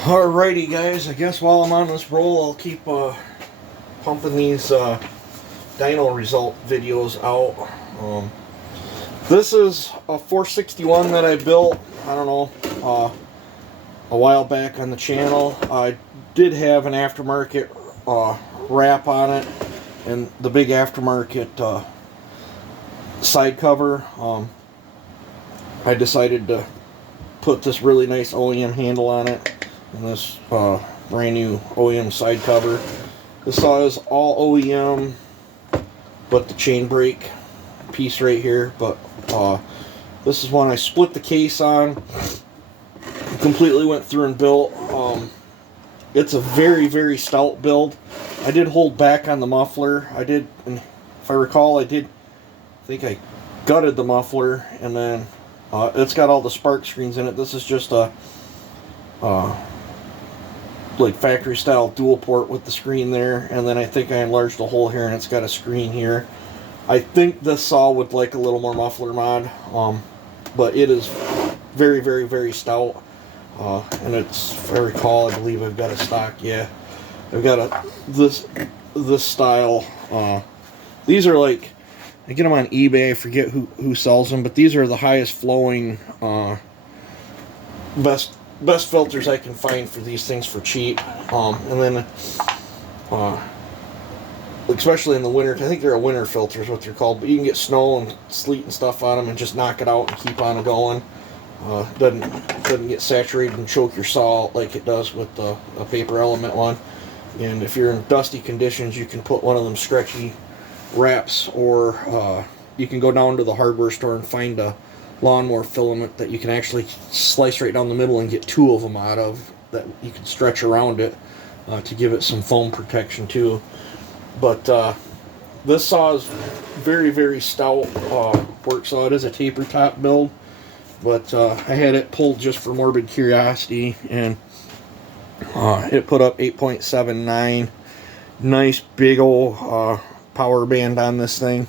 Alrighty guys, I guess while I'm on this roll I'll keep pumping these dyno result videos out. This is a 461 that I built, I don't know, a while back on the channel. I did have an aftermarket wrap on it and the big aftermarket side cover. I decided to put this really nice OEM handle on it and this brand new OEM side cover. This saw is all OEM but the chain brake piece right here, but this is one I split the case on, completely went through and built. It's a very stout build. I did hold back on the muffler. I did, and if I recall, I think I gutted the muffler, and then it's got all the spark screens in it. This is just a like factory style dual port with the screen there, and then I think I enlarged the hole here and it's got a screen here. I think this saw would like a little more muffler mod, but it is very stout, and it's, if I recall, I believe I've got a stock. Yeah, I've got this style. These are like, I get them on eBay. I forget who sells them, but these are the highest flowing, best filters I can find for these things for cheap. And then especially in the winter, I think they're a winter filter is what they're called, but you can get snow and sleet and stuff on them and just knock it out and keep on going. Doesn't get saturated and choke your saw out like it does with a paper element one. And if you're in dusty conditions, you can put one of them stretchy wraps, or you can go down to the hardware store and find a lawnmower filament that you can actually slice right down the middle and get two of them out of, that you can stretch around it to give it some foam protection too. But this saw is very stout work saw. It is a taper top build, but I had it pulled just for morbid curiosity, and it put up 8.79. Nice big old power band on this thing.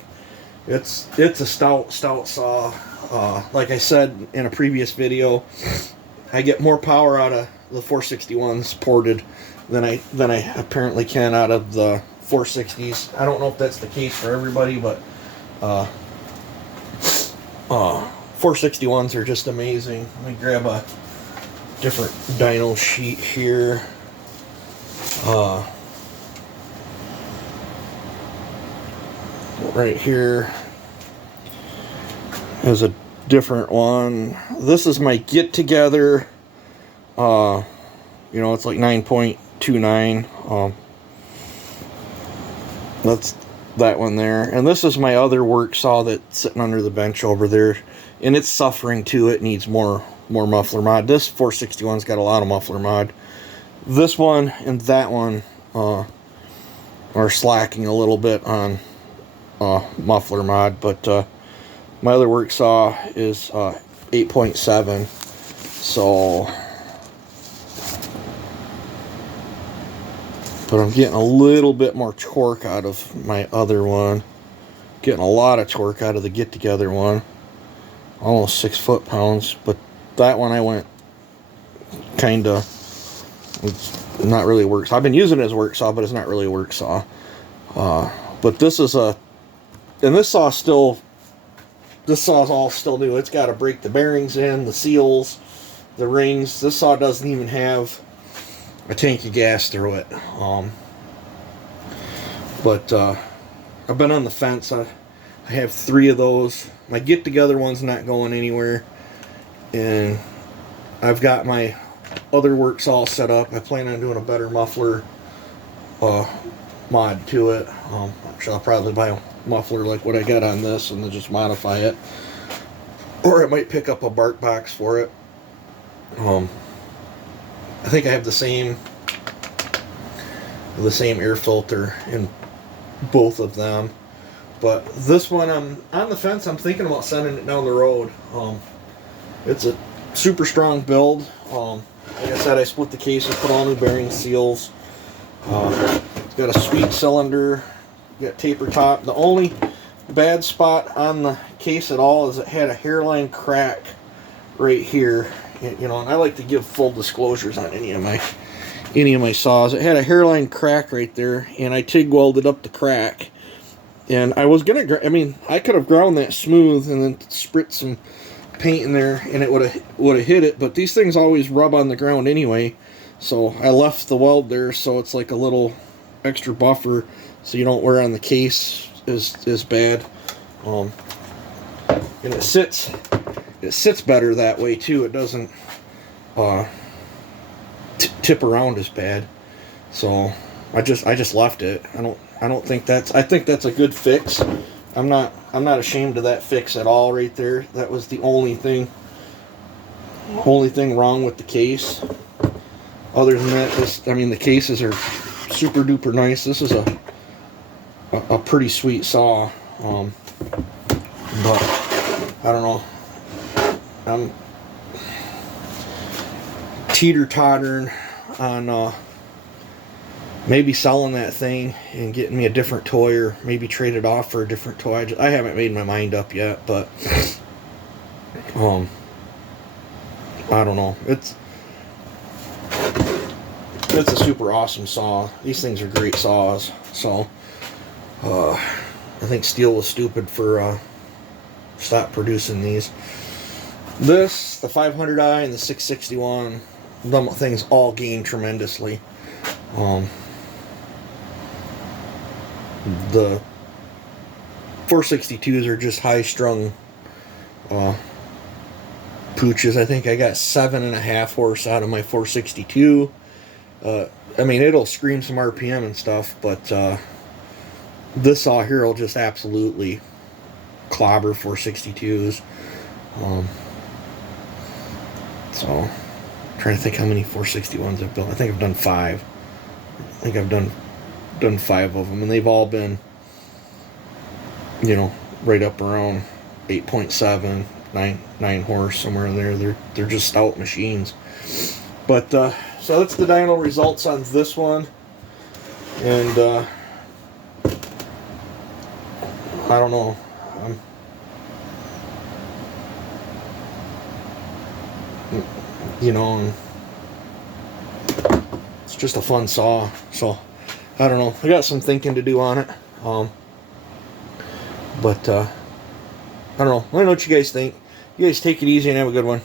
It's a stout saw. Like I said in a previous video, I get more power out of the 461s ported than I apparently can out of the 460s. I don't know if that's the case for everybody, but 461s are just amazing. Let me grab a different dyno sheet here. Right here is a different one. This is my get together. It's like 9.29. That's that one there. And this is my other work saw that's sitting under the bench over there, and it's suffering too. It needs more muffler mod. This 461's got a lot of muffler mod. This one and that one are slacking a little bit on muffler mod, but my other work saw is 8.7, so, but I'm getting a little bit more torque out of my other one. Getting a lot of torque out of the get together one, almost 6 foot-pounds. But that one I went kind of, it's not really a work saw. I've been using it as a work saw, but it's not really a work saw. But this is a, and this saw still, this saw's all still new. It's got to break the bearings in, the seals, the rings. This saw doesn't even have a tank of gas through it. But I've been on the fence. I have 3 of those. My get together one's not going anywhere, and I've got my other work saw set up. I plan on doing a better muffler mod to it. Actually, I'll probably buy a muffler like what I got on this and then just modify it, or I might pick up a bark box for it. I think I have the same air filter in both of them, but this one I'm on the fence. I'm thinking about sending it down the road. It's a super strong build. Like I said, I split the cases, put all new bearing seals. It's got a sweet cylinder, got taper top. The only bad spot on the case at all is it had a hairline crack right here, you know, and I like to give full disclosures on any of my saws. It had a hairline crack right there, and I TIG welded up the crack. And I was gonna, I mean, I could have ground that smooth and then spritz some paint in there, and it would have hit it. But these things always rub on the ground anyway, so I left the weld there, so it's like a little extra buffer, so you don't wear on the case as bad. And it sits better that way too. It doesn't tip around as bad. So I just left it. I don't think I think that's a good fix. I'm not ashamed of that fix at all right there. That was the only thing wrong with the case. Other than that, I mean, the cases are super duper nice. This is a pretty sweet saw. But I don't know. I'm teeter-tottering on maybe selling that thing and getting me a different toy, or maybe trade it off for a different toy. I haven't made my mind up yet, but I don't know. It's a super awesome saw. These things are great saws. So I think Steel was stupid for stop producing these. This, the 500i and the 661, them things all gain tremendously. The 462s are just high-strung pooches. I think I got 7.5 horse out of my 462. I mean, it'll scream some RPM and stuff, but this saw here will just absolutely clobber 462s. So, I'm trying to think how many 461s I've built. I think I've done 5. I think I've done 5 of them, and they've all been, you know, right up around 8.7, 9 horse, somewhere in there. They're just stout machines. But so that's the dyno results on this one, and I don't know. You know, it's just a fun saw. So I don't know. I got some thinking to do on it. But I don't know. Let me know what you guys think. You guys take it easy and have a good one.